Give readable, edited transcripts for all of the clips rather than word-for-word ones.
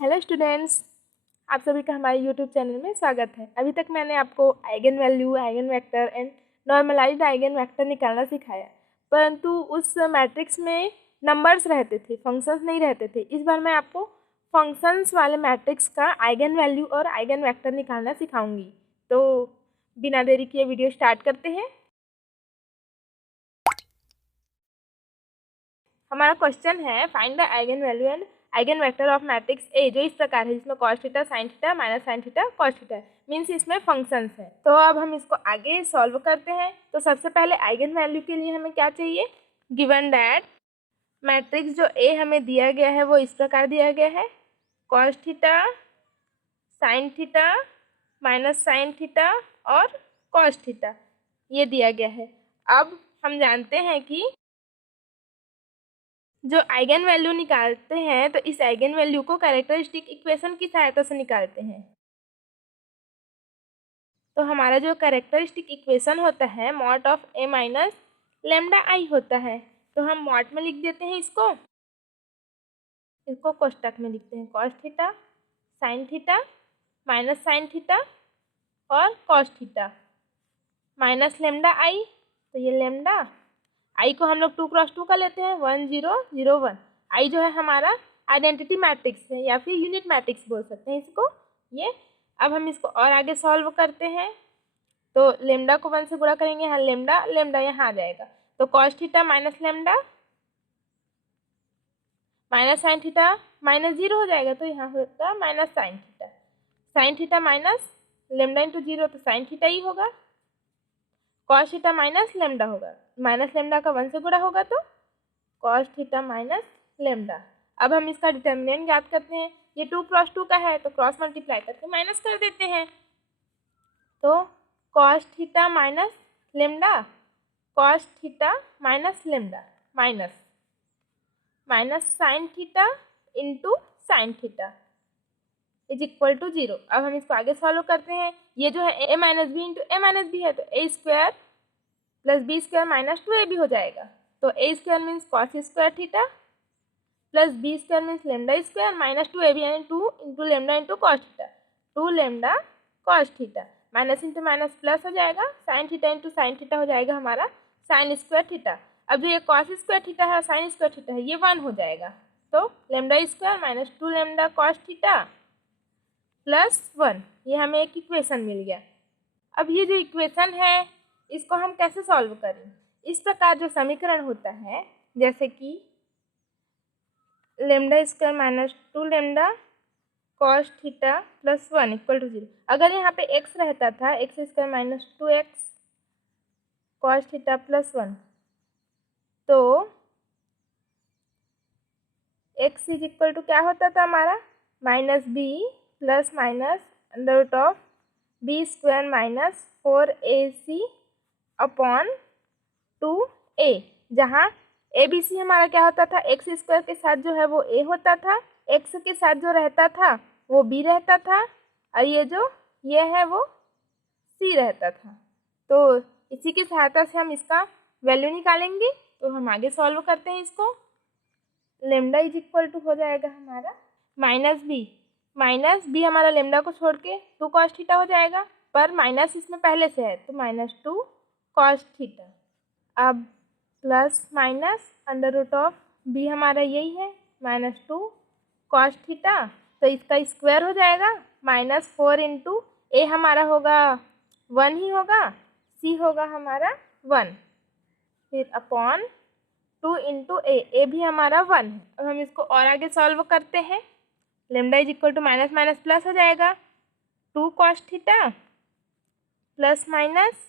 Hello students, आप सभी का हमारे यूट्यूब चैनल में स्वागत है। अभी तक मैंने आपको eigen value, eigen vector and normalised eigen vector निकालना सिखाया, परंतु उस मैट्रिक्स में नंबर्स रहते थे, फंक्शंस नहीं रहते थे। इस बार मैं आपको फंक्शंस वाले मैट्रिक्स का आइगन वैल्यू और आइगन वेक्टर निकालना सिखाऊंगी। तो बिना देरी किए वीडियो स्टार्ट करते हैं। हमारा क्वेश्चन है find the eigen value and eigen vector of matrix A, जो इस प्रकार है जिसमें cos theta, sine theta, minus sine theta, cos theta means इसमें फंक्शंस हैं। तो अब हम इसको आगे सॉल्व करते हैं। तो सबसे पहले आइगन वैल्यू के लिए हमें क्या चाहिए, गिवन दैट मैट्रिक्स जो ए हमें दिया गया है वो इस प्रकार दिया गया है, cos theta, sine theta, minus sine theta और कॉस थीटा, ये दिया गया है। अब हम जानते हैं कि जो आइगन वैल्यू निकालते हैं तो इस आइगन वैल्यू को कैरेक्टरिस्टिक इक्वेशन की सहायता से निकालते हैं। तो हमारा जो कैरेक्टरिस्टिक इक्वेशन होता है mod of A minus lambda आई होता है। तो हम मॉड में लिख देते हैं, इसको कोष्टक में लिखते हैं, cos theta, sine theta, minus sine theta और cos theta minus lambda I. तो ये लेमडा आई को हम लोग 2x2 का लेते हैं, 1 0 0 1। आई जो है हमारा आइडेंटिटी मैट्रिक्स है या फिर यूनिट मैट्रिक्स बोल सकते हैं इसको। ये अब हम इसको और आगे सॉल्व करते हैं। तो लेमडा को 1 से गुणा करेंगे, यहाँ लेमडा लेमडा यहाँ आ जाएगा। तो cos theta minus lambda minus sine theta minus 0 हो जाएगा, तो यहाँ होगा minus sine theta. Sine theta minus lambda into 0, तो साइन थीटा ही होगा। कॉस थीटा माइनस लेमडा होगा, माइनस लेमडा का 1 से गुणा होगा तो कॉस थीटा माइनस लेमडा। अब हम इसका डिटर्मिनेंट ज्ञात करते हैं। ये 2x2 का है तो क्रॉस मल्टीप्लाई करके माइनस कर देते हैं। तो cos theta minus lambda, cos theta minus lambda minus minus sine theta into sine theta is equal to 0। अब हम इसको आगे सॉल्व करते हैं। ये जो है A minus B into A minus B है, तो A square plus B square minus 2 A B हो जाएगा। तो A square means cos square theta plus B square means lambda square minus 2 A B यानी 2 into lambda into cos theta, 2 lambda cos theta minus into minus plus हो जाएगा, sine theta into sine theta हो जाएगा हमारा sine square theta. अब जो ये cos square theta है, साइन स्क्वायर थीटा है, ये 1 हो जाएगा। तो lambda square minus 2 lambda cos theta plus 1, ये हमें एक इक्वेशन मिल गया। अब ये जो इक्वेशन है इसको हम कैसे सॉल्व करें। इस प्रकार जो समीकरण होता है, जैसे कि lambda square minus 2 lambda cos theta plus 1 equal to 0। अगर यहाँ पे x रहता था, x square minus 2x cos theta plus 1, तो x इज इक्वल टू क्या होता था हमारा, minus b plus minus under root of b square minus 4ac upon 2a, जहाँ ए बी सी हमारा क्या होता था, एक्स स्क्वायर के साथ जो है वो a होता था, x के साथ जो रहता था वो b रहता था, और ये है वो c रहता था। तो इसी की सहायता से हम इसका वैल्यू निकालेंगे। तो हम आगे सॉल्व करते हैं इसको। लेमडा इज इक्वल टू हो जाएगा हमारा माइनस बी हमारा लेमडा को छोड़ के 2 कॉस थीटा हो जाएगा, पर माइनस इसमें पहले से है तो माइनस 2 कॉस थीटा। अब plus minus under root of b हमारा यही है माइनस 2 कॉस थीटा, तो इसका स्क्वायर हो जाएगा माइनस 4 इंटू ए हमारा होगा 1 ही होगा, सी होगा हमारा 1, फिर अपॉन 2 इंटू ए भी हमारा 1 है। अब हम इसको और आगे सॉल्व करते हैं। Lambda is equal to minus minus plus हो जाएगा, 2 cos theta plus minus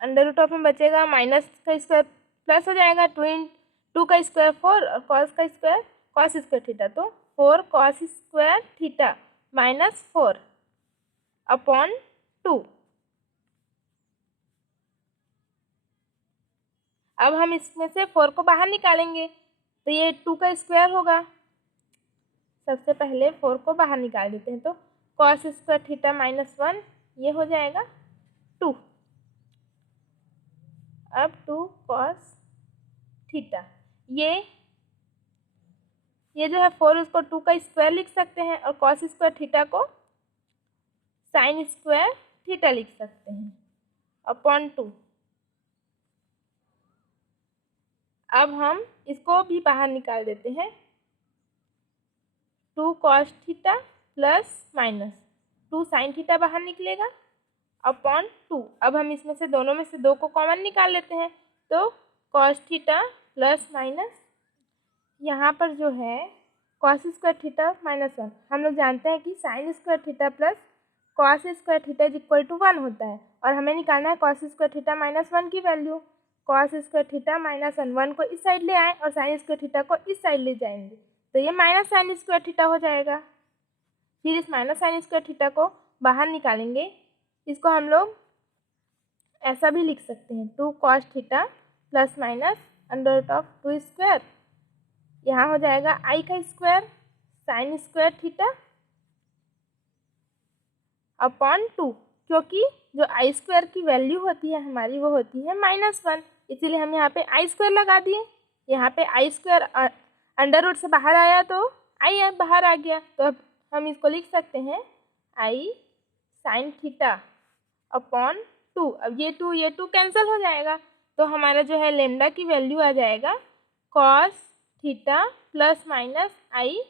under root of में बचेगा माइनस का स्क्वायर प्लस हो जाएगा, 2 का स्क्वायर 4 और कॉस का स्क्वायर कॉस स्क्वायर थीटा, तो 4 cos square theta minus 4 upon 2। अब हम इसमें से 4 को बाहर निकालेंगे तो ये 2 का स्क्वायर होगा। सबसे पहले 4 को बाहर निकाल देते हैं, तो कॉस स्क्वायर थीटा माइनस 1 ये हो जाएगा 2। अब 2 कॉस थीटा, ये ये जो है 4 उसको 2 का स्क्वायर लिख सकते हैं और कॉस स्क्वायर थीटा को साइन स्क्वायर थीटा लिख सकते हैं अपॉन 2। अब हम इसको भी बाहर निकाल देते हैं। 2 cos theta plus minus 2 sine theta बाहर निकलेगा अपॉन 2। अब हम इसमें से दोनों में से 2 को कॉमन निकाल लेते हैं, तो कॉस थीटा प्लस माइनस यहाँ पर जो है कॉस स्क्वायर थीटा -1, हम लोग जानते हैं कि sine square theta plus cos square theta is equal to 1 होता है, और हमें निकालना है कॉस स्क्वायर थीटा -1 की वैल्यू। कॉस स्क्वायर थीटा -1 को इस साइड ले आए और साइन स्क्वायर थीटा को इस साइड ले जाएंगे, तो ये माइनस साइन स्क्वायर थीटा हो जाएगा। फिर इस माइनस साइन स्क्वायर थीटा को बाहर निकालेंगे, इसको हम लोग ऐसा भी लिख सकते हैं 2 cos theta plus minus under root of 2 square, यहाँ हो जाएगा आई का square sine square theta upon 2, क्योंकि जो आई स्क्वायर की वैल्यू होती है हमारी वो होती है -1, इसीलिए हम यहाँ पे आई स्क्वायर लगा दिए। यहाँ पे आई स्क्वायर अंडर रूट से बाहर आया तो आई बाहर आ गया, तो अब हम इसको लिख सकते हैं आई साइन थीटा अपॉन 2। अब ये 2 कैंसिल हो जाएगा, तो हमारा जो है लेमडा की वैल्यू आ जाएगा cos theta plus minus i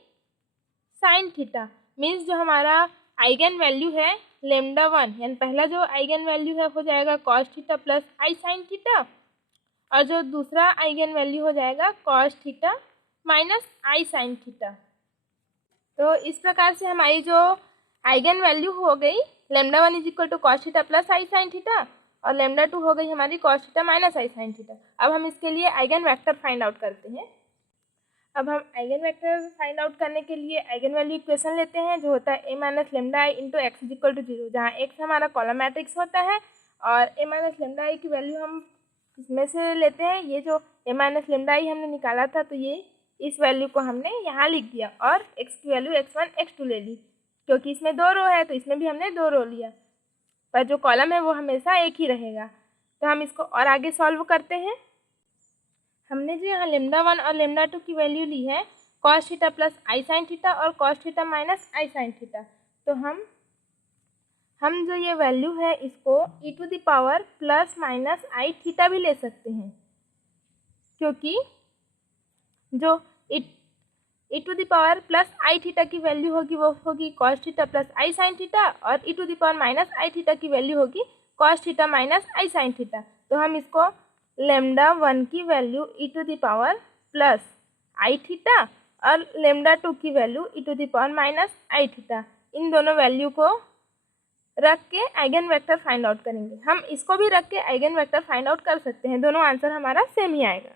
sine theta. Means जो हमारा आइगन वैल्यू है लेमडा 1, यानी पहला जो आइगन वैल्यू है हो जाएगा cos theta plus i sine theta, और जो दूसरा आइगन वैल्यू हो जाएगा cos theta minus i sine theta. तो इस प्रकार से हमारी जो आइगन वैल्यू हो गई lambda 1 is equal to cos theta plus i sine theta, और लेमडा 2 हो गई हमारी cos theta minus i sine theta. अब हम इसके लिए आइगन वेक्टर फाइंड आउट करते हैं। अब हम आइगन वेक्टर फाइंड आउट करने के लिए आइगन वैल्यू इक्वेशन लेते हैं, जो होता है a minus lambda i into x is equal to 0, जहाँ x हमारा कॉलम मैट्रिक्स होता है और a माइनस लेमडा आई की वैल्यू हम इसमें से लेते हैं। ये जो a माइनस लेमडा आई हमने निकाला था, तो ये इस वैल्यू को हमने यहाँ लिख दिया और x की वैल्यू x1 x2 ले ली, क्योंकि इसमें 2 रो है तो इसमें भी हमने 2 रो लिया, पर जो कॉलम है वो हमेशा एक ही रहेगा। तो हम इसको और आगे सॉल्व करते हैं। हमने जो यहाँ लेमडा 1 और लेमडा 2 की वैल्यू ली है cos theta plus i sine theta और cos theta minus i sine theta, तो हम जो ये वैल्यू है इसको e to the power plus minus I theta भी ले सकते हैं, क्योंकि जो e to the power plus I theta की वैल्यू होगी वो होगी cos theta plus i sine theta, और e to the power minus I theta की वैल्यू होगी cos theta minus i sine theta. तो हम इसको लेमडा 1 की value e to the power plus I theta और लेमडा 2 की value e to the power minus I theta, इन दोनों वैल्यू को रख के आइगन वेक्टर फाइंड आउट करेंगे। हम इसको भी रख के आइगन वेक्टर फाइंड आउट कर सकते हैं, दोनों आंसर हमारा सेम ही आएगा।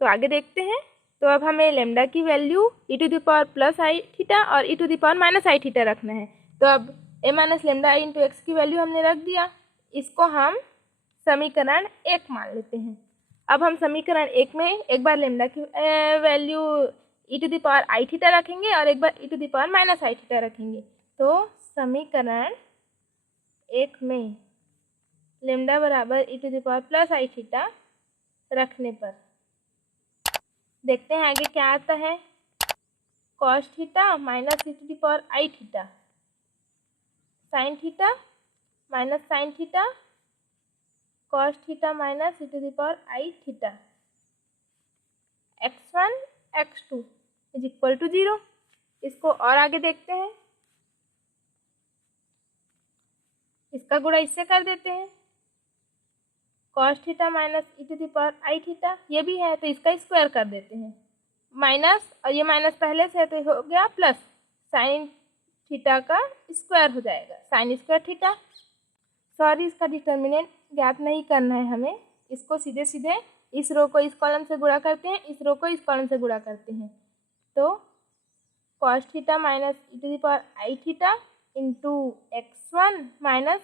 तो आगे देखते हैं। तो अब हमें लेमडा की value e to the power plus I theta और e to the power minus I theta रखना है। तो अब a minus lambda i into x की वैल्यू हमने रख दिया, इसको हम समीकरण 1 मान लेते हैं। अब हम समीकरण 1 में एक बार लेमडा की value e to the power i theta रखेंगे और एक बार e to the power minus I theta रखेंगे। तो समीकरण 1 में लेमडा बराबर e to the power plus I theta रखने पर देखते हैं आगे क्या आता है। Cos theta minus e to the power i theta sine theta minus sine theta cos theta minus e to the power i theta x1 x2 is equal to 0। इसको और आगे देखते हैं, इसका गुणा इससे कर देते हैं। Cos theta minus e to the power i theta ये भी है तो इसका स्क्वायर कर देते हैं, माइनस और ये माइनस पहले से है तो हो गया प्लस साइन थीटा का स्क्वायर हो जाएगा साइन स्क्वायर थीटा। सॉरी, इसका डिटर्मिनेंट ज्ञात नहीं करना है हमें, इसको सीधे सीधे इस रो को इस कॉलम से गुणा करते हैं, इस रो को इस कॉलम से गुणा करते हैं। तो cos theta minus e to the power i theta into x1 minus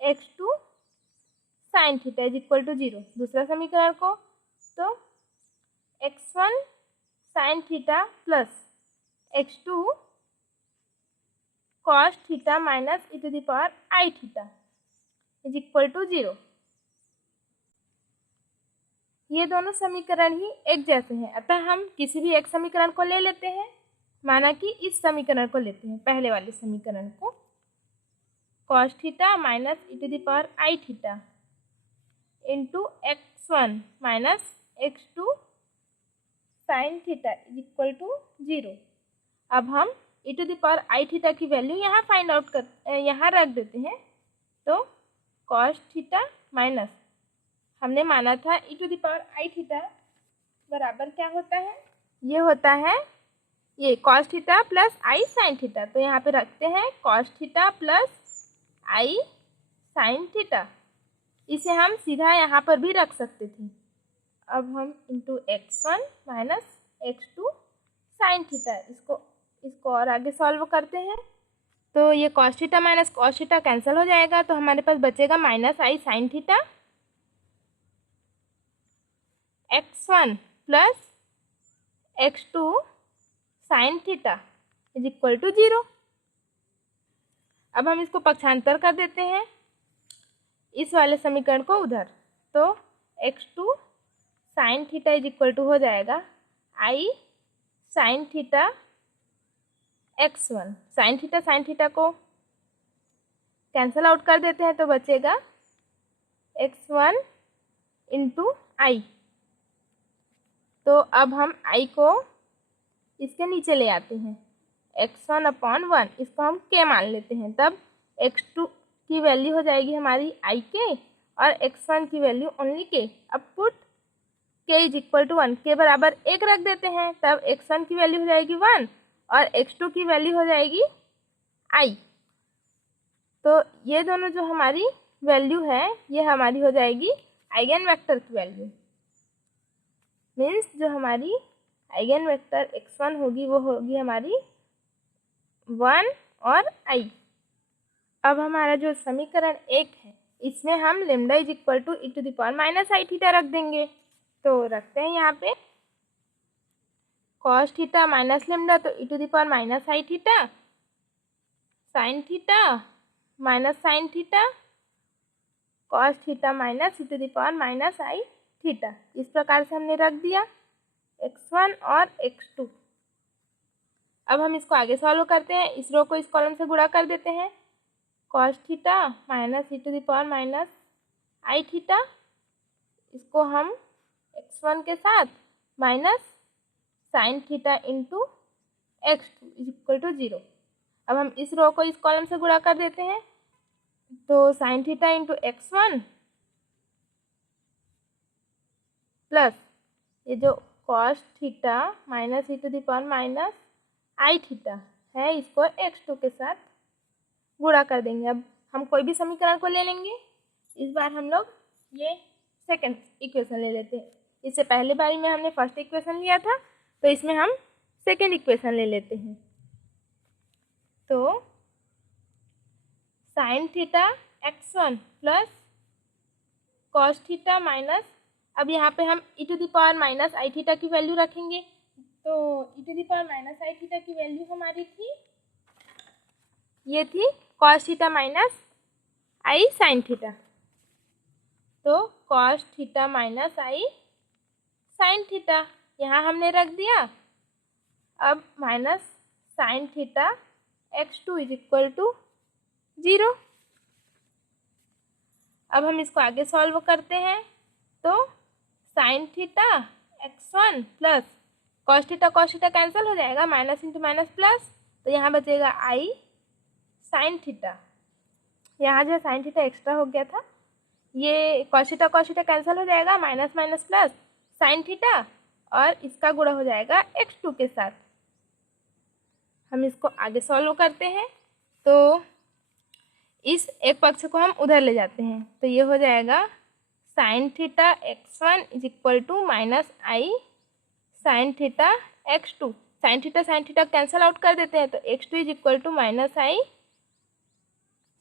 x2 sine theta is equal to 0। दूसरा समीकरण को तो x1 sine theta plus x2 cos theta minus e to the power i theta is equal to 0। ये दोनों समीकरण ही एक जैसे हैं, अतः हम किसी भी एक समीकरण को ले लेते हैं। माना कि इस समीकरण को लेते हैं, पहले वाले समीकरण को, cos theta minus e⁻i theta into x1 minus x2 sine theta is equal to 0। अब हम e⁻i थीटा की वैल्यू यहाँ फाइंड आउट यहाँ रख देते हैं। तो cos थीटा माइनस, हमने माना था e⁻i थीटा बराबर क्या होता है, ये होता है ये cos theta plus i sine theta. तो यहाँ पे रखते हैं cos theta plus i sine theta. इसे हम सीधा यहाँ पर भी रख सकते थे। अब हम into x1 minus x2 sine theta, इसको और आगे सॉल्व करते हैं। तो ये cos theta minus cos theta cancel हो जाएगा, तो हमारे पास बचेगा minus i sine theta x1 plus x2 sine theta is equal to 0। अब हम इसको पक्षांतर कर देते हैं, इस वाले समीकरण को उधर। तो x2 sine theta is equal to हो जाएगा i sine theta x1। Sine theta को कैंसिल आउट कर देते हैं, तो बचेगा x1 इंटू आई। तो अब हम i को इसके नीचे ले आते हैं, x1/1, इसको हम k मान लेते हैं। तब x2 की वैल्यू हो जाएगी हमारी i k और x1 की वैल्यू ओनली k। अब put k is equal to 1, k बराबर 1 रख देते हैं। तब x1 की वैल्यू हो जाएगी 1 और x2 की वैल्यू हो जाएगी i। तो ये दोनों जो हमारी वैल्यू है, ये हमारी हो जाएगी आइगन वेक्टर की वैल्यू। मीन्स जो हमारी आइगन वेक्टर x1 होगी वो होगी हमारी 1 और i। अब हमारा जो समीकरण 1 है, इसमें हम lambda is equal to e⁻i theta रख देंगे। तो रखते हैं यहाँ पे cos थीटा माइनस लेमडा, तो e⁻i theta sine theta minus sine theta cos theta minus e⁻i theta. इस प्रकार से हमने रख दिया x1 और x2। अब हम इसको आगे सॉल्व करते हैं, इस रो को इस कॉलम से गुणा कर देते हैं। cos theta minus e⁻i theta, इसको हम x1 के साथ minus sine theta into x2 is equal to 0। अब हम इस रो को इस कॉलम से गुणा कर देते हैं। तो sine theta into x1 plus ये जो cos theta minus e⁻i theta है, इसको x2 के साथ गुणा कर देंगे। अब हम कोई भी समीकरण को ले लेंगे। इस बार हम लोग ये सेकंड इक्वेशन ले लेते हैं। इससे पहले बारी में हमने फर्स्ट इक्वेशन लिया था, तो इसमें हम सेकंड इक्वेशन ले लेते हैं। तो sine theta x1 plus cos theta minus, अब यहाँ पे हम e⁻i थीटा की वैल्यू रखेंगे। तो e⁻i थीटा की वैल्यू हमारी थी, ये थी cos theta minus i sine theta. तो cos theta minus i sine theta यहाँ हमने रख दिया। अब minus sine theta x2 is equal to 0। अब हम इसको आगे सॉल्व करते हैं। तो sine theta x1 plus cos theta cancel हो जाएगा, माइनस इंटू माइनस प्लस। तो यहाँ बचेगा i साइन थीटा। यहाँ जो साइन थीटा एक्स्ट्रा हो गया था, ये cos थीटा कैंसिल हो जाएगा, minus minus plus sign theta, और इसका गुणा हो जाएगा x2 के साथ। हम इसको आगे सॉल्व करते हैं। तो इस एक पक्ष को हम उधर ले जाते हैं। तो ये हो जाएगा sine theta x1 is equal to minus i sine theta x2। Sine theta cancel out कर देते हैं। तो x2 is equal to minus i,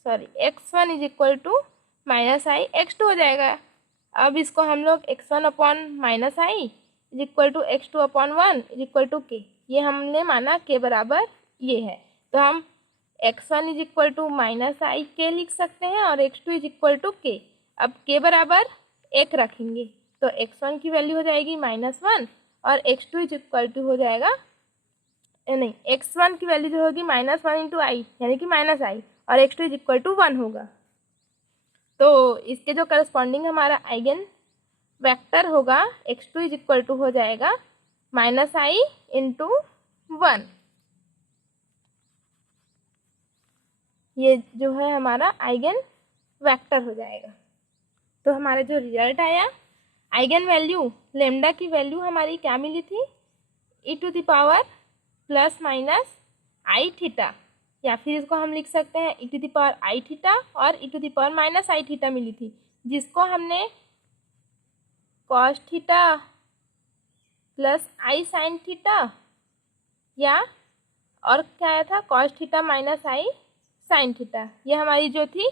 sorry x1 is equal to minus i x2 हो जाएगा। अब इसको हम लोग x1 upon minus i is equal to x2 upon 1 is equal to k, ये हमने माना k बराबर ये है। तो हम x1 is equal to minus i k लिख सकते हैं और x2 is equal to k। अब k बराबर 1 रखेंगे। तो x1 की वैल्यू हो जाएगी -1 और x2 इज इक्वल टू हो जाएगा, नहीं, x1 की वैल्यू जो होगी -1 इंटू आई यानी कि -i और x2 इज इक्वल टू 1 होगा। तो इसके जो करस्पॉन्डिंग हमारा आइगन वेक्टर होगा x2 इज इक्वल टू हो जाएगा -i इंटू 1। ये जो है हमारा आइगन वेक्टर हो जाएगा। तो हमारा जो रिजल्ट आया, आइगन वैल्यू लेमडा की वैल्यू हमारी क्या मिली थी, e⁻ प्लस माइनस आई थीटा, या फिर इसको हम लिख सकते हैं e⁻i थीटा और e⁻−i थीटा मिली थी, जिसको हमने cos theta plus i sine theta या और क्या आया था cos theta minus i sine theta, ये हमारी जो थी।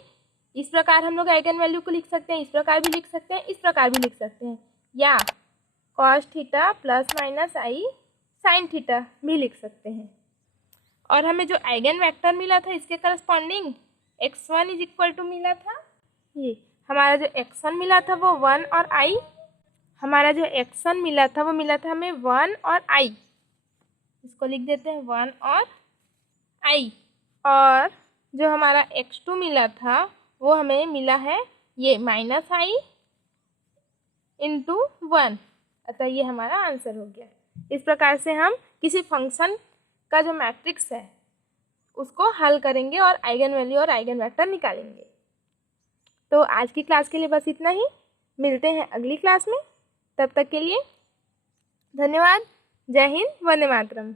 इस प्रकार हम लोग आइगन वैल्यू को लिख सकते हैं, इस प्रकार भी लिख सकते हैं, इस प्रकार भी लिख सकते हैं, या cos theta plus minus i sine theta भी लिख सकते हैं। और हमें जो आइगन वेक्टर मिला था इसके corresponding x1 is equal to मिला था, ये हमारा जो x1 मिला था वो 1 और i, हमारा जो x1 मिला था वो मिला था हमें 1 और i, इसको लिख देते हैं 1 और i। और जो हमारा x2 मिला था वो हमें मिला है ये -i इंटू 1, अतः ये हमारा आंसर हो गया। इस प्रकार से हम किसी फंक्शन का जो मैट्रिक्स है उसको हल करेंगे और आइगन वैल्यू और आइगन वेक्टर निकालेंगे। तो आज की क्लास के लिए बस इतना ही, मिलते हैं अगली क्लास में, तब तक के लिए धन्यवाद। जय हिंद, वंदे मातरम।